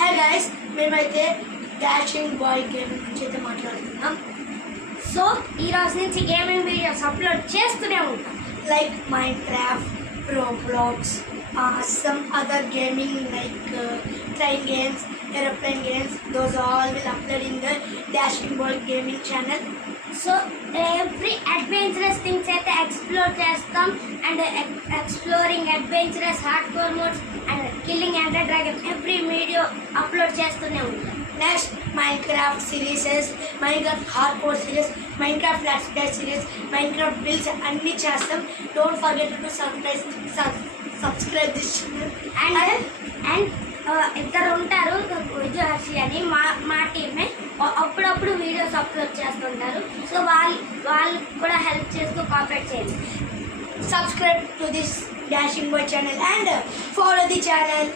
Hi guys, మేమైతే dashing bye gaming నుంచి అయితే మాట్లాడుతున్నాం. సో ఈ రోజు నుంచి గేమింగ్ వీడియోస్ అప్లోడ్ చేస్తూనే ఉంటాం. Like Minecraft, Roblox, some other gaming like train games, aeroplane games. Those all will upload in the Dashing Boy gaming channel. So every adventurous things అయితే explore చేస్తాం and exploring adventurous hardcore modes and killing Ender Dragon every video upload చేస్తూనే ఉంటాం. Next Minecraft series, Minecraft hardcore series, Minecraft let's play series, Minecraft builds అన్నీ చేస్తాం. Don't forget to subscribe this channel. And ఇద్దరు ఉంటారు విజు హర్షి అని మా టీమే అప్పుడప్పుడు వీడియోస్ అప్లోడ్ చేస్తుంటారు. సో వాళ్ళు కూడా హెల్ప్ చేస్తూ కోఆపరేట్ చేయండి. Subscribe to this Dashing Boy channel and follow the channel.